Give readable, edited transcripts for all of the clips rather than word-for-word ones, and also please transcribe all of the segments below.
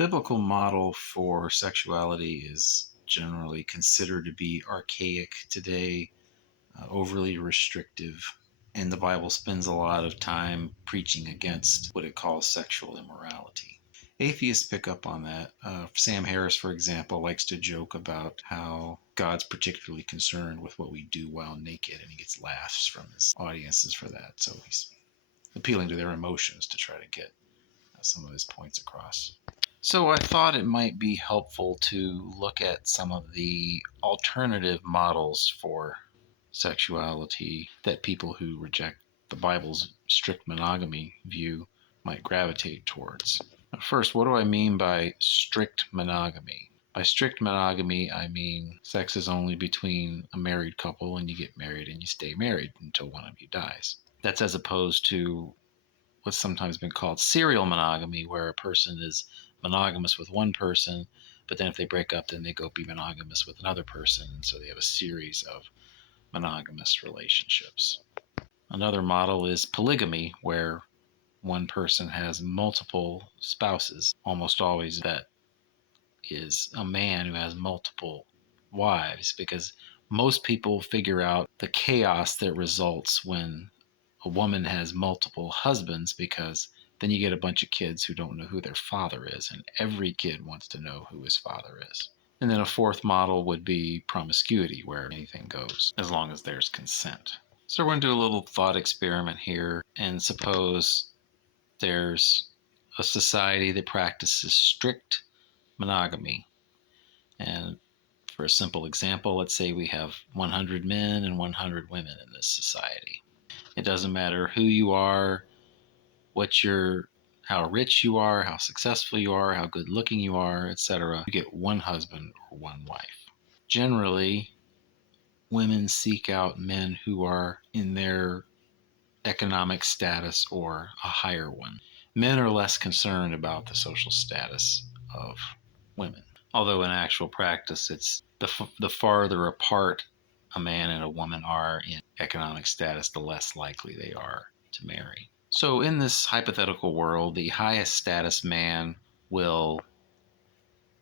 biblical model for sexuality is generally considered to be archaic today, overly restrictive, and the Bible spends a lot of time preaching against what it calls sexual immorality. Atheists pick up on that. Sam Harris, for example, likes to joke about how God's particularly concerned with what we do while naked, and he gets laughs from his audiences for that. So he's appealing to their emotions to try to get some of his points across. So I thought it might be helpful to look at some of the alternative models for sexuality that people who reject the Bible's strict monogamy view might gravitate towards. First, what do I mean by strict monogamy? By strict monogamy, I mean sex is only between a married couple and you get married and you stay married until one of you dies. That's as opposed to what's sometimes been called serial monogamy, where a person is monogamous with one person, but then if they break up, then they go be monogamous with another person. And so they have a series of monogamous relationships. Another model is polygamy, where one person has multiple spouses. Almost always that is a man who has multiple wives, because most people figure out the chaos that results when a woman has multiple husbands, because then you get a bunch of kids who don't know who their father is, and every kid wants to know who his father is. And then a fourth model would be promiscuity, where anything goes as long as there's consent. So we're going to do a little thought experiment here and suppose there's a society that practices strict monogamy. And for a simple example, let's say we have 100 men and 100 women in this society. It doesn't matter who you are, how rich you are, how successful you are, how good looking you are, etc. You get one husband or one wife. Generally, women seek out men who are in their economic status or a higher one. Men are less concerned about the social status of women. Although in actual practice, it's the farther apart a man and a woman are in economic status, the less likely they are to marry. So in this hypothetical world, the highest status man will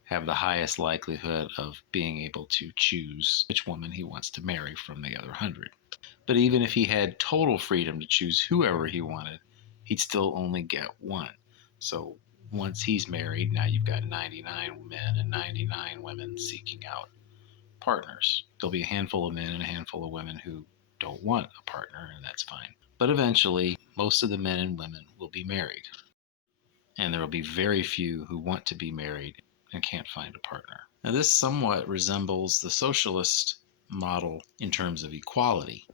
have the highest likelihood of being able to choose which woman he wants to marry from the other 100. But even if he had total freedom to choose whoever he wanted, he'd still only get one. So once he's married, now you've got 99 men and 99 women seeking out partners. There'll be a handful of men and a handful of women who don't want a partner, and that's fine. But eventually, most of the men and women will be married. And there will be very few who want to be married and can't find a partner. Now, this somewhat resembles the socialist model in terms of equality.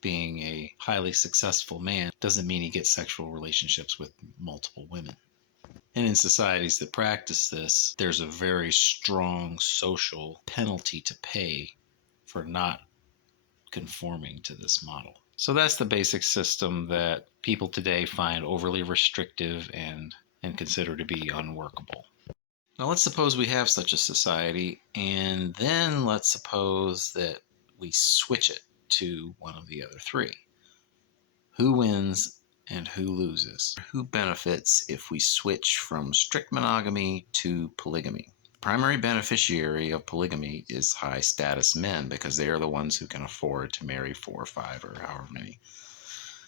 Being a highly successful man doesn't mean he gets sexual relationships with multiple women. And in societies that practice this, there's a very strong social penalty to pay for not conforming to this model. So that's the basic system that people today find overly restrictive and consider to be unworkable. Now let's suppose we have such a society, and then let's suppose that we switch it to one of the other three. Who wins and who loses? Who benefits if we switch from strict monogamy to polygamy? The primary beneficiary of polygamy is high status men, because they are the ones who can afford to marry 4 or 5 or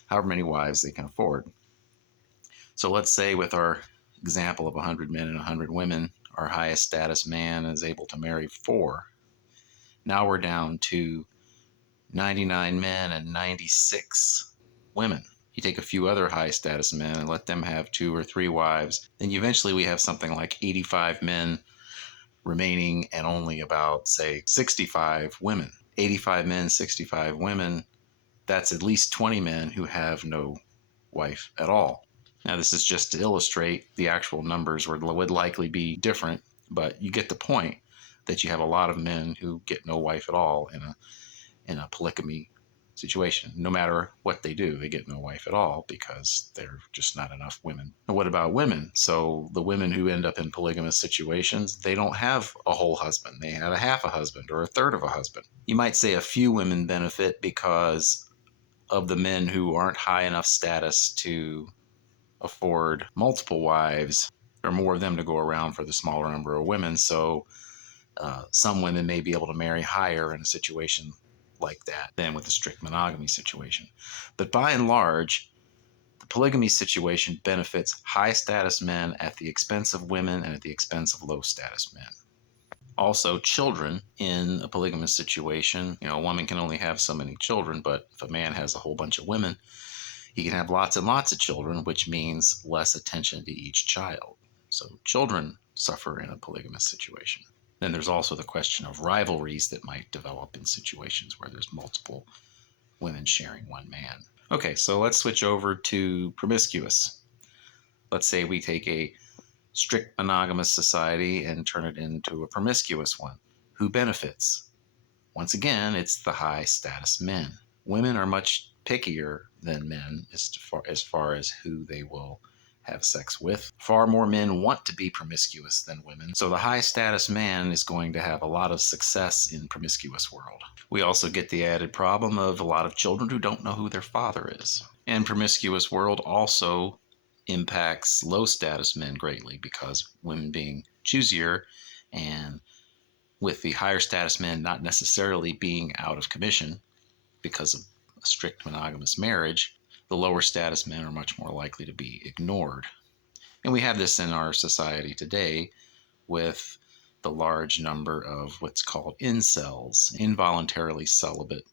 however many wives they can afford. So let's say with our example of 100 men and 100 women, our highest status man is able to marry 4. Now we're down to 99 men and 96 women. You take a few other high status men and let them have 2 or 3 wives, then eventually we have something like 85 men remaining and only about, say, 65 women. 85 men, 65 women, that's at least 20 men who have no wife at all. Now, this is just to illustrate the actual numbers would likely be different, but you get the point that you have a lot of men who get no wife at all in a polygamy situation. No matter what they do, they get no wife at all because there are just not enough women. And what about women? So the women who end up in polygamous situations, they don't have a whole husband. They have a half a husband or a third of a husband. You might say a few women benefit because of the men who aren't high enough status to afford multiple wives. there are more of them to go around for the smaller number of women. So some women may be able to marry higher in a situation like that than with a strict monogamy situation. But by and large, the polygamy situation benefits high status men at the expense of women and at the expense of low status men. Also, children in a polygamous situation, a woman can only have so many children, but if a man has a whole bunch of women, he can have lots and lots of children, which means less attention to each child. So children suffer in a polygamous situation. Then there's also the question of rivalries that might develop in situations where there's multiple women sharing one man. Okay, so let's switch over to promiscuous. Let's say we take a strict monogamous society and turn it into a promiscuous one. Who benefits? Once again, it's the high status men. Women are much pickier than men as far as who they will have sex with. Far more men want to be promiscuous than women. So the high status man is going to have a lot of success in promiscuous world. We also get the added problem of a lot of children who don't know who their father is. And promiscuous world also impacts low status men greatly because women being choosier and with the higher status men not necessarily being out of commission because of a strict monogamous marriage, the lower status men are much more likely to be ignored. And we have this in our society today with the large number of what's called incels, involuntarily celibate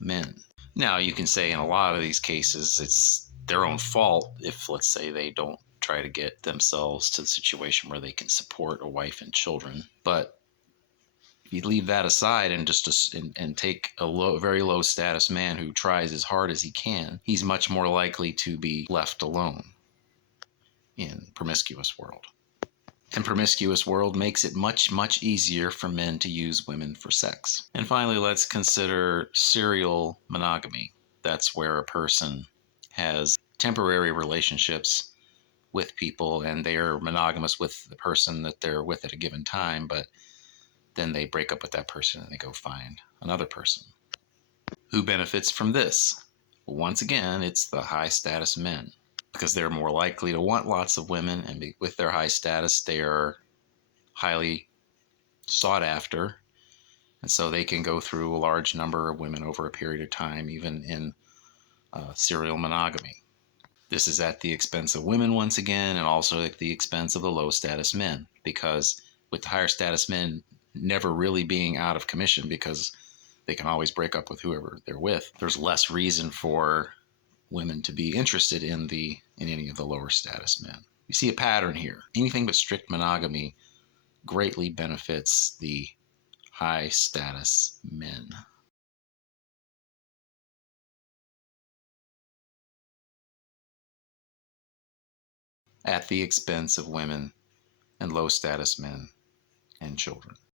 men. Now, you can say in a lot of these cases, it's their own fault if, let's say, they don't try to get themselves to the situation where they can support a wife and children. But if you leave that aside and and take a very low status man who tries as hard as he can, he's much more likely to be left alone in promiscuous world. And promiscuous world makes it much, much easier for men to use women for sex. And finally, let's consider serial monogamy. That's where a person has temporary relationships with people and they are monogamous with the person that they're with at a given time, but then they break up with that person and they go find another person. Who benefits from this? Well, once again, it's the high status men because they're more likely to want lots of women, and with their high status, they are highly sought after. And so they can go through a large number of women over a period of time, even in serial monogamy. This is at the expense of women once again, and also at the expense of the low status men, because with the higher status men never really being out of commission because they can always break up with whoever they're with, there's less reason for women to be interested in any of the lower status men. You see a pattern here. Anything but strict monogamy greatly benefits the high status men. At the expense of women and low status men and children.